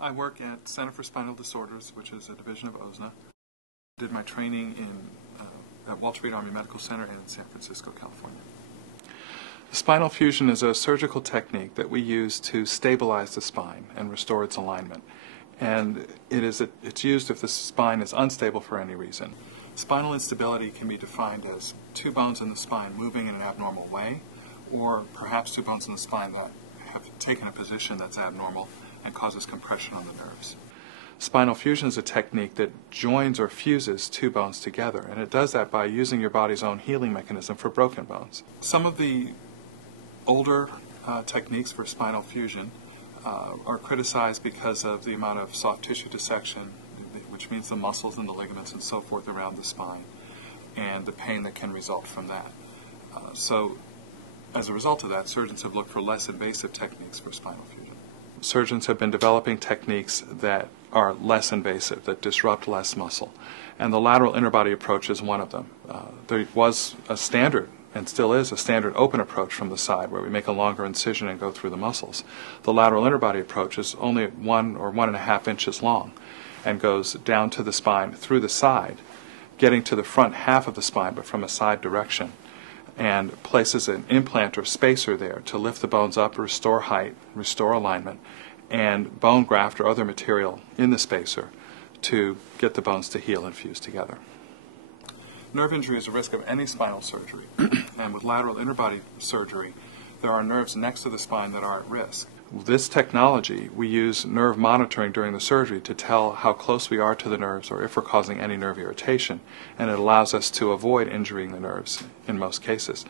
I work at Center for Spinal Disorders, which is a division of OSNA. Did my training at Walter Reed Army Medical Center in San Francisco, California. Spinal fusion is a surgical technique that we use to stabilize the spine and restore its alignment. And it's used if the spine is unstable for any reason. Spinal instability can be defined as two bones in the spine moving in an abnormal way, or perhaps two bones in the spine that have taken a position that's abnormal and causes compression on the nerves. Spinal fusion is a technique that joins or fuses two bones together, and it does that by using your body's own healing mechanism for broken bones. Some of the older techniques for spinal fusion are criticized because of the amount of soft tissue dissection, which means the muscles and the ligaments and so forth around the spine, and the pain that can result from that. So as a result of that, surgeons have looked for less invasive techniques for spinal fusion. Surgeons have been developing techniques that are less invasive, that disrupt less muscle, and the lateral interbody approach is one of them. There was a standard, and still is a standard, open approach from the side where we make a longer incision and go through the muscles. The lateral interbody approach is only 1 or 1.5 inches long and goes down to the spine through the side, getting to the front half of the spine but from a side direction, and places an implant or spacer there to lift the bones up, restore height, restore alignment, and bone graft or other material in the spacer to get the bones to heal and fuse together. Nerve injury is a risk of any spinal surgery, and with lateral interbody surgery, there are nerves next to the spine that are at risk. With this technology, we use nerve monitoring during the surgery to tell how close we are to the nerves or if we're causing any nerve irritation, and it allows us to avoid injuring the nerves in most cases.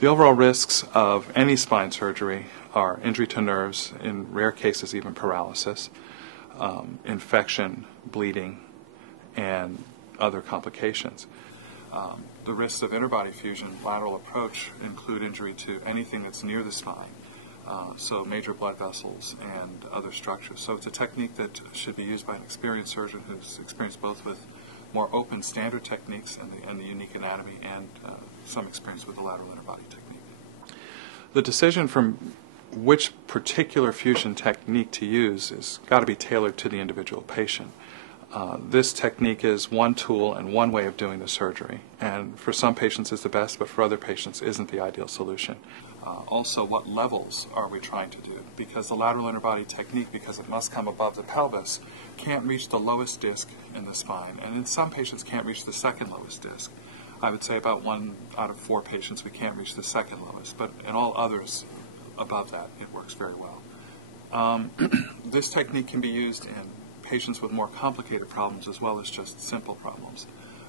The overall risks of any spine surgery are injury to nerves, in rare cases even paralysis, infection, bleeding, and other complications. The risks of interbody fusion lateral approach include injury to anything that's near the spine, so major blood vessels and other structures. So it's a technique that should be used by an experienced surgeon who's experienced both with more open standard techniques and the unique anatomy and some experience with the lateral interbody technique. The decision from which particular fusion technique to use has got to be tailored to the individual patient. This technique is one tool and one way of doing the surgery, and for some patients is the best, but for other patients isn't the ideal solution. Also, what levels are we trying to do? Because the lateral interbody technique, because it must come above the pelvis, can't reach the lowest disc in the spine, and in some patients can't reach the second lowest disc. I would say about 1 out of 4 patients we can't reach the second lowest, but in all others above that it works very well. This technique can be used in patients with more complicated problems as well as just simple problems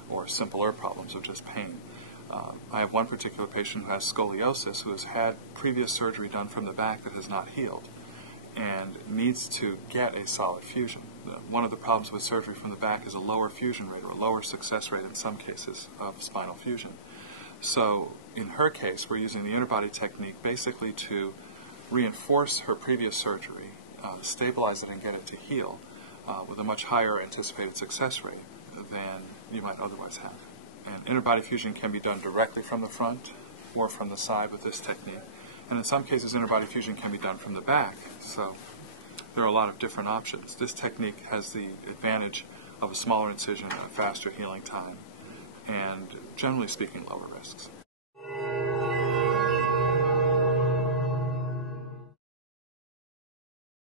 or simpler problems of just pain. I have one particular patient who has scoliosis who has had previous surgery done from the back that has not healed and needs to get a solid fusion. One of the problems with surgery from the back is a lower fusion rate or a lower success rate in some cases of spinal fusion. So in her case, we're using the interbody technique basically to reinforce her previous surgery, stabilize it and get it to heal with a much higher anticipated success rate than you might otherwise have. And interbody fusion can be done directly from the front or from the side with this technique. And in some cases, interbody fusion can be done from the back. So there are a lot of different options. This technique has the advantage of a smaller incision, a faster healing time, and generally speaking, lower risks.